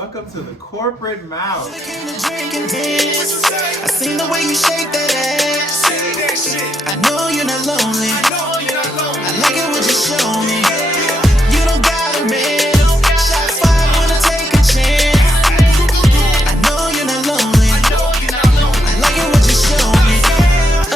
Welcome to the corporate mouth. I seen the way you shake that ass. I know you're not lonely. I like it what you show me. You don't gotta man. Shot fired when I take a chance. I know you're not lonely. I like it what you show me.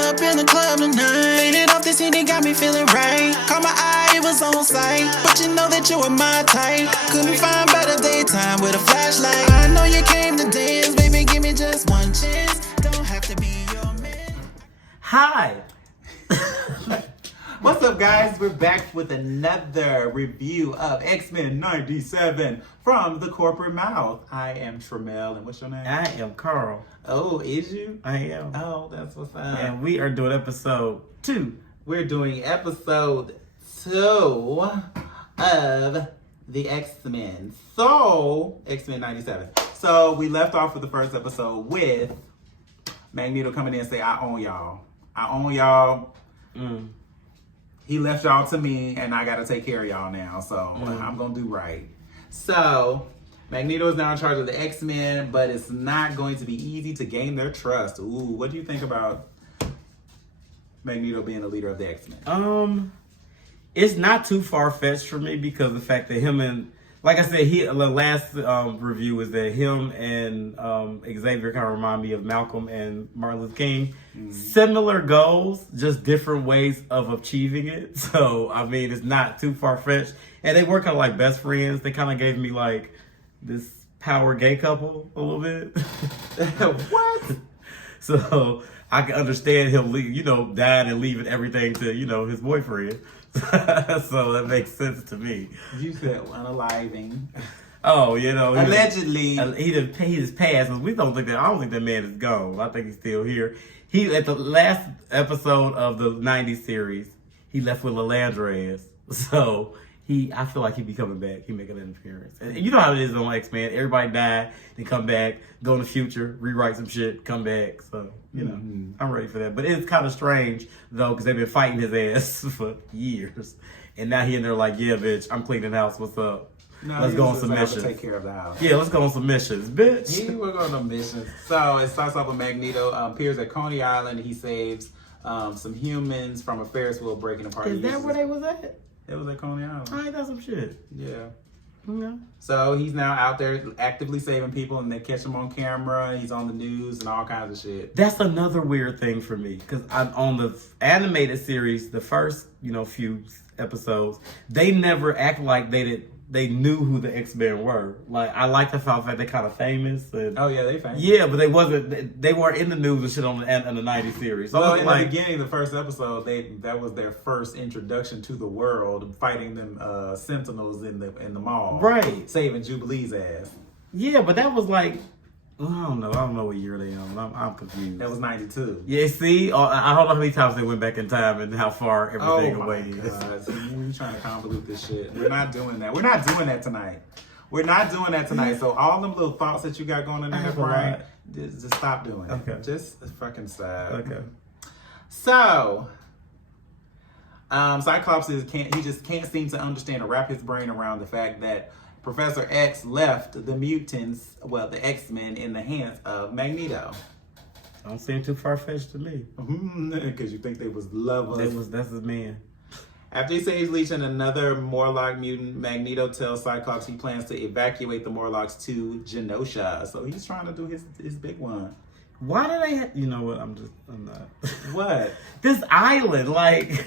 Up in the club tonight, and off this CD got me feeling right. Caught my eye, it was on sight, but you know that you were my type. Couldn't find better daytime with a flashlight. I know you came to dance, baby, give me just one chance. Don't have to be your man. Hi. What's up, guys? We're back with another review of X-Men 97 from the corporate mouth. I am Tramel, and what's your name? I am Carl. Oh, is you? I am. Oh, that's what's up. And we are doing episode 2. We're doing episode 2 of the X-Men. So, X-Men 97. So, we left off with the first episode with Magneto coming in and say, I own y'all. I own y'all. He left y'all to me, and I got to take care of y'all now. So, I'm going to do right. So, Magneto is now in charge of the X-Men, but it's not going to be easy to gain their trust. Ooh, what do you think about Magneto being the leader of the X-Men? It's not too far-fetched for me because the fact that him and, like I said, the last review is that him and Xavier kind of remind me of Malcolm and Martin Luther King. Similar goals, just different ways of achieving it. So, I mean, it's not too far-fetched. And they were kind of like best friends. They kind of gave me like this power gay couple a little bit. What? So, I can understand him, dying and leaving everything to, his boyfriend. So that makes sense to me. You said unaliving. Oh, allegedly. He just passed. I don't think that man is gone. I think he's still here. He at the last episode of the 90s series, he left with Lalandra. So I feel like he'd be coming back. He'd make an appearance. And you know how it is on X-Men. Everybody die, they come back, go in the future, rewrite some shit, come back. So, I'm ready for that. But it's kind of strange, though, because they've been fighting his ass for years. And now he in there like, yeah, bitch, I'm cleaning the house. What's up? No, let's go on some missions. Take care of the house. Yeah, let's go on some missions, bitch. We're going on missions. So it starts off with Magneto appears at Coney Island. He saves some humans from a Ferris wheel breaking apart. Is that where they was at? It was at Coney Island. I ain't got some shit. Yeah. Yeah. So he's now out there actively saving people, and they catch him on camera. And he's on the news and all kinds of shit. That's another weird thing for me because on the animated series, the first few episodes, they never act like they knew who the X-Men were. Like I like the fact that they're kind of famous. And, oh yeah, they famous. Yeah, but they weren't in the news and shit on the 90s series. So well, in the beginning of the first episode, that was their first introduction to the world, fighting them Sentinels in the mall, right? Saving Jubilee's ass. Yeah, but that was like I don't know what year they on. I'm confused. That was 92. Yeah, see, I don't know how many times they went back in time and how far everything away is. God. See, you're trying to convolute this shit. We're not doing that. We're not doing that tonight. We're not doing that tonight. So all them little thoughts that you got going in there, Brian, just stop doing it. Okay. Just fucking stop. Okay. So, Cyclops he just can't seem to understand or wrap his brain around the fact that Professor X left the mutants, the X-Men, in the hands of Magneto. Don't seem too far-fetched to me. Because you think they was lovers. That's his man. After he saves Leech and another Morlock mutant, Magneto tells Cyclops he plans to evacuate the Morlocks to Genosha. So he's trying to do his big one. Why do they you know what, I'm not. What? This island, like...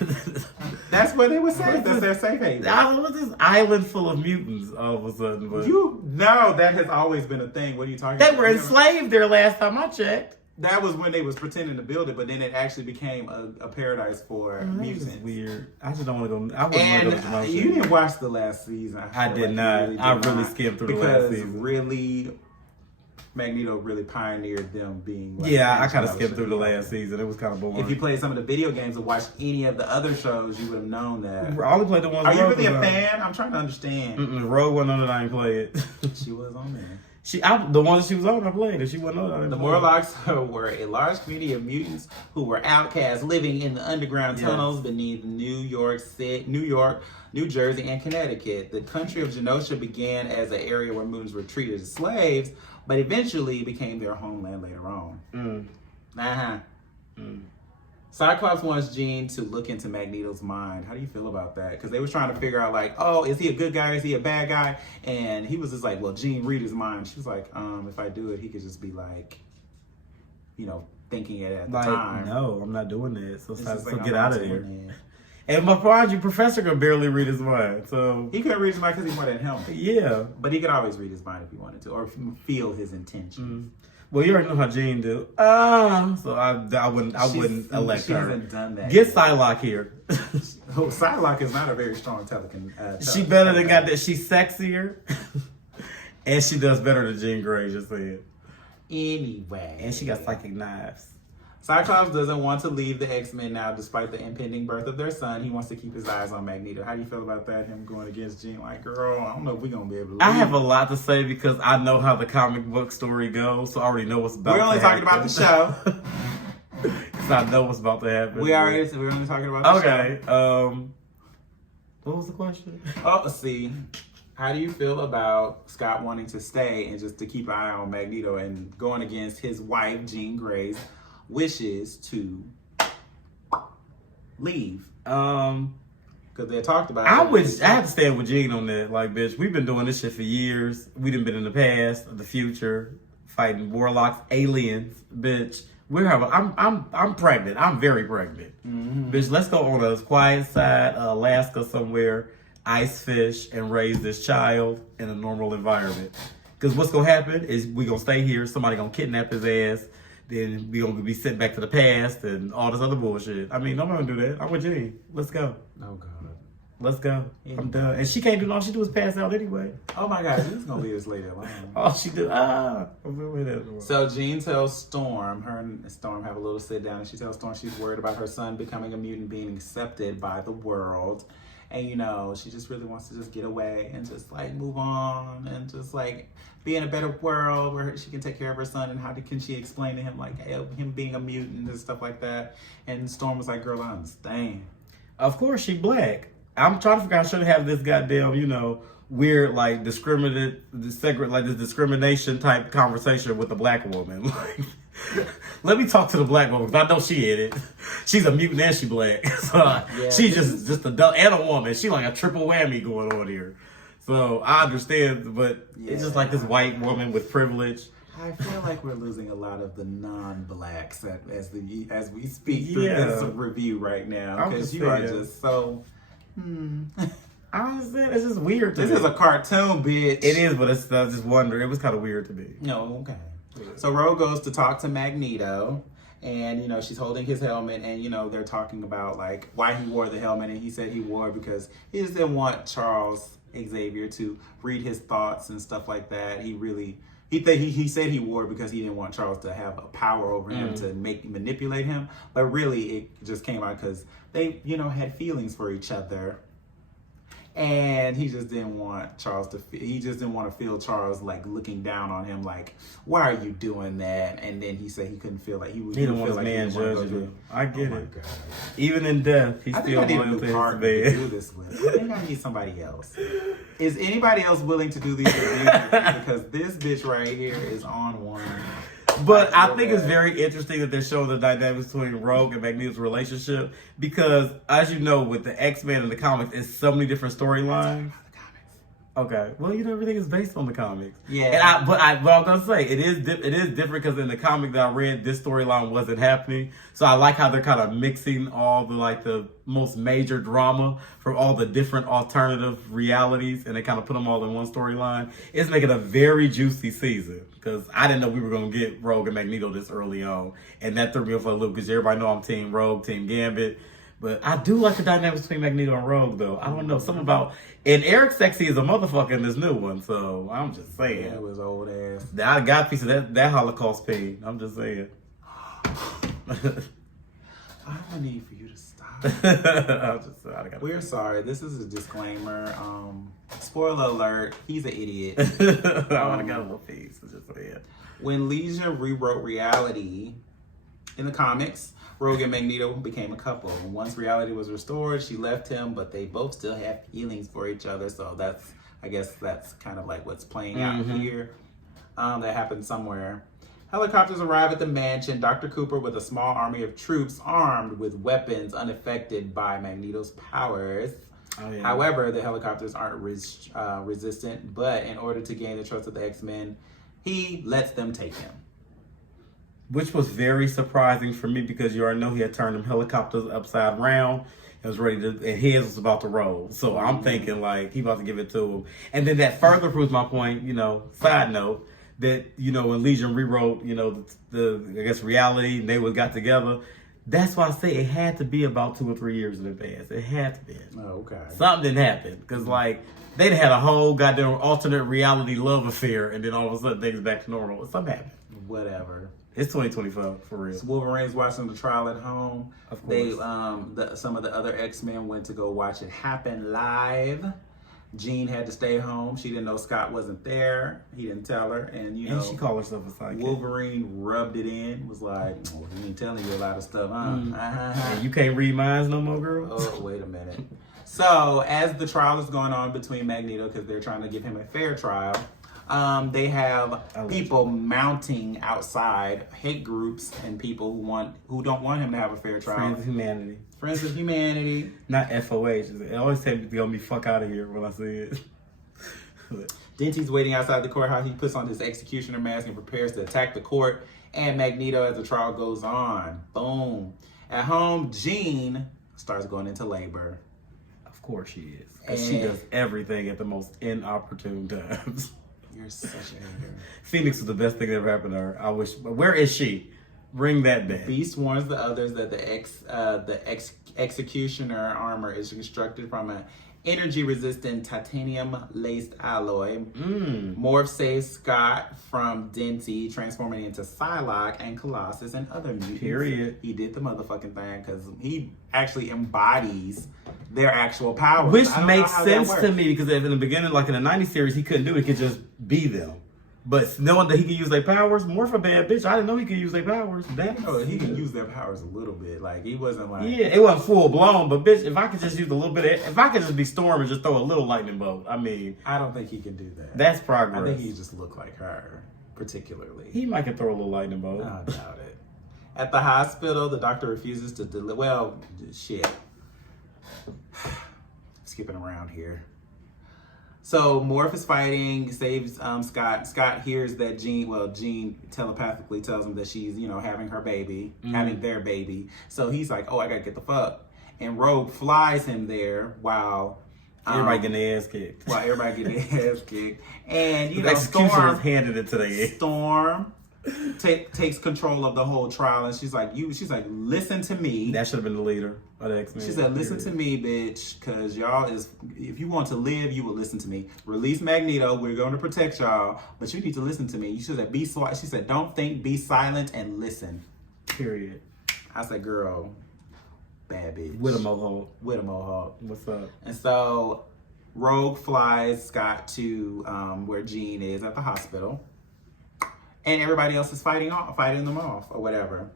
That's where they were safe. That's their safe haven. What's this island full of mutants all of a sudden? But No, that has always been a thing. What are you talking about? They were enslaved there last time I checked. That was when they was pretending to build it, but then it actually became a paradise for mutants. That's weird. I just don't want to go. I wouldn't want to go to Genosha. You didn't watch the last season. I did not. I really skimmed through the last season. Because really, Magneto really pioneered them being. I kind of skimmed through the last season. It was kind of boring. If you played some of the video games or watched any of the other shows, you would have known that. I only played the ones. Are you really a fan? I'm trying to understand. Rogue One, I didn't play it. She was on there. The one that she was on, I played it. She wasn't on. The Morlocks were a large community of mutants who were outcasts living in the underground tunnels beneath New York, New Jersey, and Connecticut. The country of Genosha began as an area where mutants were treated as slaves, but eventually became their homeland later on. Cyclops wants Jean to look into Magneto's mind. How do you feel about that? Because they were trying to figure out, like, oh, is he a good guy or is he a bad guy? And he was just like, well, Jean, read his mind. She was like, if I do it, he could just be like, thinking it at the time. No, I'm not doing that. So like, get out of here. And mind you, Professor can barely read his mind. So he couldn't read his mind because he wanted help. Yeah. But he could always read his mind if he wanted to, or feel his intentions. Well, you already know how Jean do. So I wouldn't elect she her. She hasn't done that. Get Psylocke here. Psylocke is not a very strong She better than got that. She's sexier, and she does better than Jean Grey just said. Anyway, and she got psychic knives. Cyclops doesn't want to leave the X-Men now, despite the impending birth of their son. He wants to keep his eyes on Magneto. How do you feel about that? Him going against Jean? Like, girl, I don't know if we're gonna be able to. I have a lot to say because I know how the comic book story goes, so I already know what's about. We're only talking about the show. So I know what's about to happen. We're only talking about the show. Okay. What was the question? Oh, see. How do you feel about Scott wanting to stay and just to keep an eye on Magneto and going against his wife, Jean Grey's wishes to leave? Because they talked about I have to stand with Jean on that. Like, bitch, we've been doing this shit for years. We done been in the past, the future, fighting warlocks, aliens, bitch. I'm pregnant. I'm very pregnant. Bitch, let's go on a quiet side, Alaska somewhere, ice fish, and raise this child in a normal environment. Because what's going to happen is we going to stay here. Somebody going to kidnap his ass. Then we going to be sent back to the past and all this other bullshit. I mean, nobody going to do that. I'm with Jean. Let's go. Oh, God. Let's go. Yeah. I'm done. And she can't do all she do is pass out anyway. Oh, my God. She's going to leave this lady alone. All she do, So Jean tells Storm, her and Storm have a little sit down, and she tells Storm she's worried about her son becoming a mutant, being accepted by the world. And, she just really wants to just get away and just, like, move on and just, like, be in a better world where she can take care of her son. And how can she explain to him, like, him being a mutant and stuff like that? And Storm was like, girl, I understand. Of course, she black. I'm trying to figure out, I should have this goddamn, weird, like, this discrimination type conversation with a black woman. Like, let me talk to the black woman, because I know she in it. She's a mutant and she black. So she's just a duck and a woman. She like a triple whammy going on here. So I understand, but it's just like this white woman with privilege. I feel like we're losing a lot of the non-blacks as we speak through this review right now, because you are just so. I understand. It's just weird to me. This is a cartoon, bitch. It is, but I just wonder. It was kind of weird to me. No, okay. So Rogue goes to talk to Magneto, and she's holding his helmet, and they're talking about like why he wore the helmet, and he said he wore it because he just didn't want Charles Xavier to read his thoughts and stuff like that. He said he wore it because he didn't want Charles to have a power over him to manipulate him, but really it just came out because they had feelings for each other. And he just didn't want Charles to. He just didn't want to feel Charles like looking down on him, like, "Why are you doing that?" And then he said he couldn't feel like he didn't want his like man judging him. I get it. God. Even in death, he's still loyal to his man. To do this with. I think I need somebody else. Is anybody else willing to do these reviews? Because this bitch right here is on one. But I think it's very interesting that they're showing the dynamics between Rogue and Magneto's relationship because, as you know, with the X-Men and the comics, it's so many different storylines. Okay, well, everything is based on the comics. Yeah. But I'm gonna say it is different because in the comic that I read, this storyline wasn't happening. So I like how they're kind of mixing all the most major drama from all the different alternative realities, and they kind of put them all in one storyline. It's making a very juicy season because I didn't know we were gonna get Rogue and Magneto this early on, and that threw me off a loop because everybody know I'm Team Rogue, Team Gambit. But I do like the dynamics between Magneto and Rogue, though. I don't know. Something about... And Eric Sexy is a motherfucker in this new one, so I'm just saying. That was old ass. I got a piece of that Holocaust pain. I'm just saying. I don't need for you to stop. We're sorry. This is a disclaimer. Spoiler alert. He's an idiot. I want to get a little piece. Just weird. When Leisure rewrote reality in the comics, Rogue and Magneto became a couple. Once reality was restored, she left him, but they both still have feelings for each other. So I guess that's kind of like what's playing out here. That happened somewhere. Helicopters arrive at the mansion. Dr. Cooper with a small army of troops armed with weapons unaffected by Magneto's powers. Oh, yeah. However, the helicopters aren't resistant, but in order to gain the trust of the X-Men, he lets them take him. Which was very surprising for me because you already know he had turned them helicopters upside down and was ready to, and his was about to roll. So I'm thinking like he about to give it to him. And then that further proves my point, side note, that, when Legion rewrote, the I guess reality and they got together. That's why I say it had to be about 2 or 3 years in advance. It had to be. Oh, okay. Something didn't happen. Because, they'd had a whole goddamn alternate reality love affair, and then all of a sudden things back to normal. Something happened. Whatever. It's 2025, for real. So Wolverine's watching the trial at home. Of course. Some of the other X-Men went to go watch it happen live. Jean had to stay home. She didn't know Scott wasn't there. He didn't tell her. And she called herself a sidekick. Wolverine rubbed it in. Was like, he ain't telling you a lot of stuff, huh? And you can't read minds no more, girl? Oh, wait a minute. So, as the trial is going on between Magneto, because they're trying to give him a fair trial, they have people mounting outside, hate groups and people who don't want him to have a fair trial. Friends of Humanity. Friends of Humanity. Not FOH. It always said to me fuck out of here when I see it. Denty's waiting outside the courthouse. He puts on his executioner mask and prepares to attack the court and Magneto as the trial goes on. Boom. At home, Jean starts going into labor. Of course she is. Because she does everything at the most inopportune times. You're such a hater. Phoenix is the best thing that ever happened to her. I wish. But where is she? Bring that back. Beast warns the others that the executioner armor is constructed from an energy-resistant titanium-laced alloy. Morph saves Scott from Denty, transforming into Psylocke and Colossus and other mutants. Period. He did the motherfucking thing because he actually embodies their actual powers. Which makes sense to me because in the beginning, like in the 90s series, he couldn't do it. He could just be them. But knowing that he can use their powers, Morph a bad bitch. I didn't know he could use their powers. He can use their powers a little bit. Like, he wasn't like... Yeah, it wasn't full blown, but bitch, if I could just use a little bit if I could just be Storm and just throw a little lightning bolt, I mean... I don't think he can do that. That's progress. I think he just look like her, particularly. He might can throw a little lightning bolt. I doubt it. At the hospital, the doctor refuses to deliver... Well, shit. Skipping around here. So Morph is fighting, saves Scott. Scott hears that Jean telepathically tells him that she's, having her baby, having their baby. So he's like, oh, I gotta get the fuck. And Rogue flies him there while everybody getting their ass kicked. While everybody getting their ass kicked. And the executioners handed it to their Storm takes control of the whole trial, and she's like, listen to me. That should have been the leader of the X-Men. She said, listen to me, bitch, because if you want to live, you will listen to me. Release Magneto, we're going to protect y'all, but you need to listen to me. You should have she said, don't think, be silent, and listen. Period. I said, girl, bad bitch. With a mohawk. What's up? What's up? And so Rogue flies Scott to where Jean is at the hospital. And everybody else is fighting them off or whatever.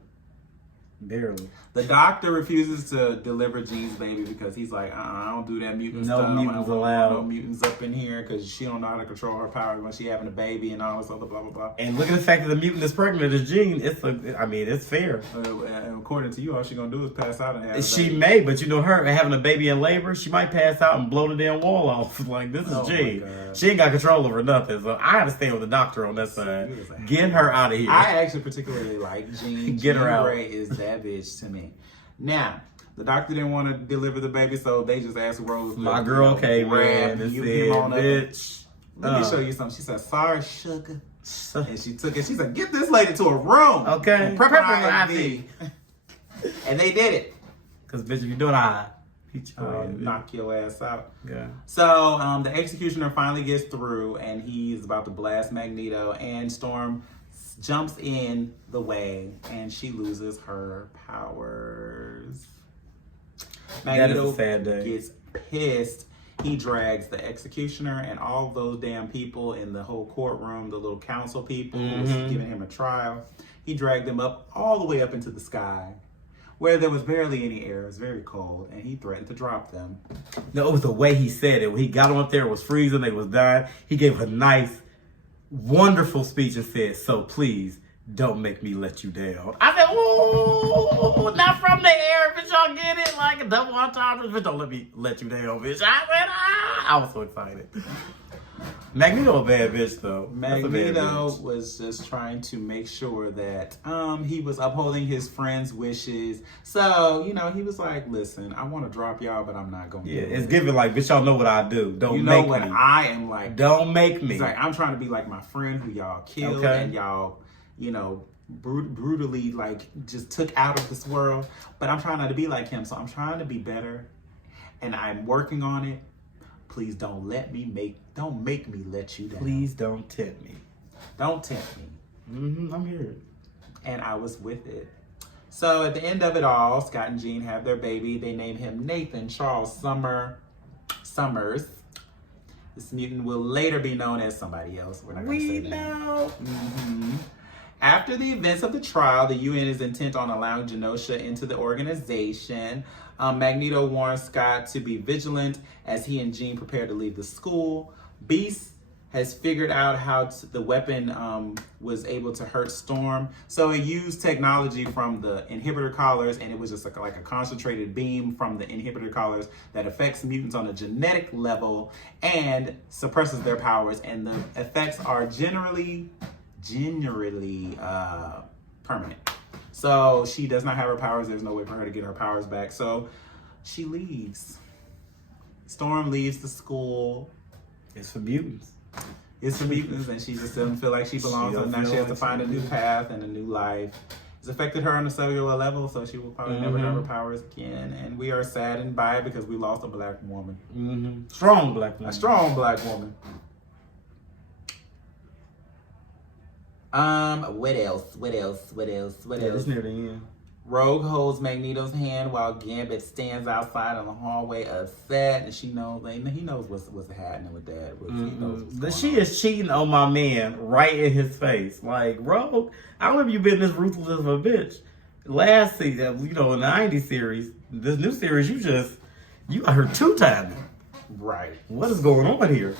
Barely. The doctor refuses to deliver Jean's baby because he's like, I don't do that mutant stuff. No mutants allowed. No mutants up in here because she don't know how to control her powers when she having a baby and all this other blah, blah, blah. And look at the fact that the mutant is pregnant as Jean. It's fair. According to you, all she gonna do is pass out and have a baby. She may, but her having a baby in labor, she might pass out and blow the damn wall off. Like, this is Jean. She ain't got control over nothing. So I understand with the doctor on that side. Get her out of here. I actually particularly like Jean. Get her out. Grey is that bitch to me. Now, the doctor didn't want to deliver the baby, so they just asked Rose. My girl came in and said, bitch. Let me show you something. She said, sorry, sugar. And she took it. She said, get this lady to a room. Okay. And prep her IV. And they did it. Because, bitch, if you're doing knock your ass out. Yeah. So, the executioner finally gets through, and he's about to blast Magneto, and Storm jumps in the way, and she loses her powers. That is Magneto a sad day. gets pissed. He drags the executioner and all those damn people in the whole courtroom, the little council people who was giving him a trial. He dragged them up all the way up into the sky, where there was barely any air. It was very cold, and he threatened to drop them. No, it was the way he said it. When he got them up there, it was freezing, they was dying. He gave a nice, wonderful speech and said, "So please, don't make me let you down." I said, "Ooh, not from the air, bitch, y'all get it? Like a double entendre, bitch, don't let me let you down, bitch." I said, I was so excited. Magneto a bad bitch, though. That's a bad Magneto bitch. was just trying to make sure that he was upholding his friend's wishes. So, you know, he was like, listen, I want to drop y'all, but I'm not going to Yeah, do it's it. giving like, bitch, y'all know what I do. Don't You know make what me. I am like. Don't make me. He's like, I'm trying to be like my friend who y'all killed and y'all, you know, brutally like just took out of this world. But I'm trying not to be like him. So I'm trying to be better. And I'm working on it. Please don't make me let you down. Please don't tempt me. Don't tempt me. I'm here. And I was with it. So at the end of it all, Scott and Jean have their baby. They name him Nathan Charles Summers. This mutant will later be known as somebody else. We're not going to say that. know. After the events of the trial, the UN is intent on allowing Genosha into the organization. Magneto warns Scott to be vigilant as he and Jean prepare to leave the school. Beast has figured out how the weapon was able to hurt Storm. So it used technology from the inhibitor collars, and it was just like a concentrated beam from the inhibitor collars that affects mutants on a genetic level and suppresses their powers. And the effects are generally permanent. So she does not have her powers. There's no way for her to get her powers back. So she leaves. Storm leaves the school. It's for mutants. It's for mutants, and she just doesn't feel like she belongs. So now she has to find a new path and a new life. It's affected her on a cellular level, so she will probably never have her powers again. And we are saddened by it because we lost a black woman. Strong black woman. A strong black woman. What else? It's near the end. Rogue holds Magneto's hand while Gambit stands outside in the hallway upset, and he knows what's happening with that. He knows what's going She on. is cheating on my man right in his face. Like, Rogue, I remember you being this ruthless of a bitch. Last season, you know, in the 90s series, this new series, you got her 2-timing. Right. What is going on here?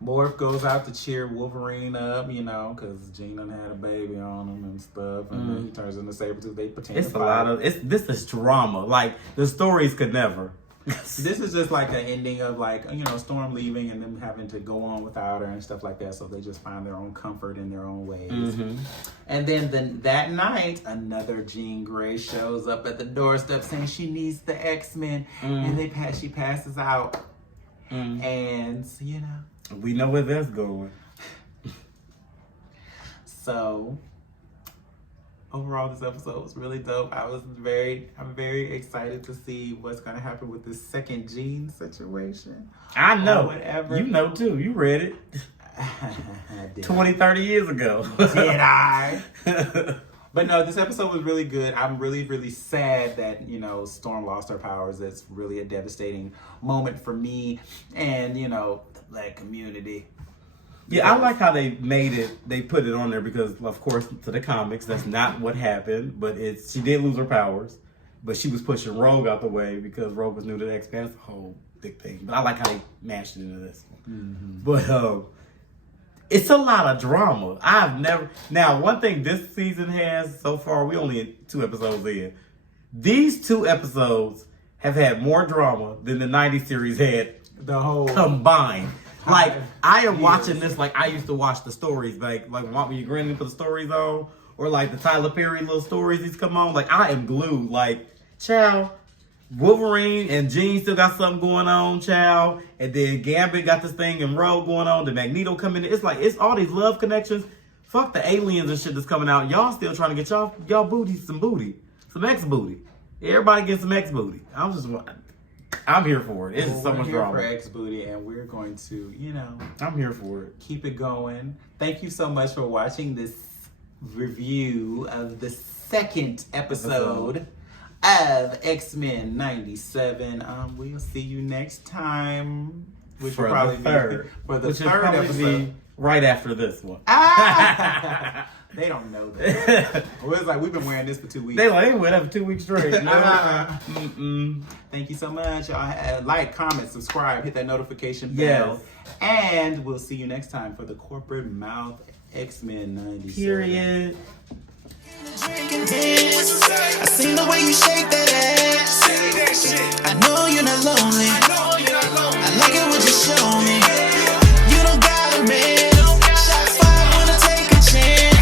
Morph goes out to cheer Wolverine up, you know, because Jean done had a baby on him and stuff, and then he turns into Sabretooth. They pretend It's to a fight. lot of this is drama. Like the stories could never. This is just like an ending of like, you know, Storm leaving and them having to go on without her and stuff like that. So they just find their own comfort in their own ways. And then that night, another Jean Grey shows up at the doorstep saying she needs the X-Men, and she passes out, and you know. We know where that's going. So overall, this episode was really dope. I'm very excited to see what's gonna happen with this second Jean situation. I know. Whatever. You know too. You read it Did 20, 30 years ago. Did I? But no, this episode was really good. I'm really, really sad that, you know, Storm lost her powers. It's really a devastating moment for me and, you know, the black community. Yeah, I like how they made it. They put it on there because, of course, to the comics, that's not what happened. But she did lose her powers, but she was pushing Rogue out the way because Rogue was new to the X-Men. It's a whole big thing. But I like how they mashed it into this one. But it's a lot of drama. Now, one thing this season has so far, we only in 2 episodes in. These 2 episodes have had more drama than the 90s series had The whole combined. Like, I am watching this like I used to watch the stories. Like when you grinning for the stories on, or like the Tyler Perry little stories these come on. Like, I am glued. Like, child, Wolverine and Jean still got something going on, child. And then Gambit got this thing and Rogue going on. The Magneto coming in. It's like, it's all these love connections. Fuck the aliens and shit that's coming out. Y'all still trying to get y'all booty. Some X booty. Everybody gets some X booty. I'm here for it. It's so much drama. We're here for X Booty, and we're going to, you know, I'm here for it. keep it going. Thank you so much for watching this review of the second episode of X-Men 97. We'll see you next time. Which For will probably the third. be for the Which will third probably episode. be right after this one. They don't know that. Well, it's like we've been wearing this for 2 weeks. They like, they went up 2 weeks straight. No. Thank you so much. Y'all like, comment, subscribe, hit that notification bell. Yes. And we'll see you next time for the Corporate Mouth X-Men 97. Period. I seen the way you shake that ass. I know you're not lonely. I like it what you show me. You don't got a man. Shots fired, wanna take a chance.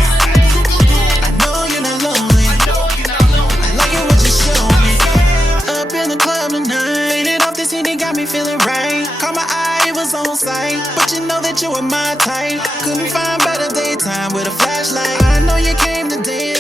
I know you're not lonely. I like it what you show me. Up in the club tonight, it off the CD got me feeling right. Caught my eye, it was on sight, but you know that you were my type. Couldn't find better daytime with a flashlight. I know you came to dance.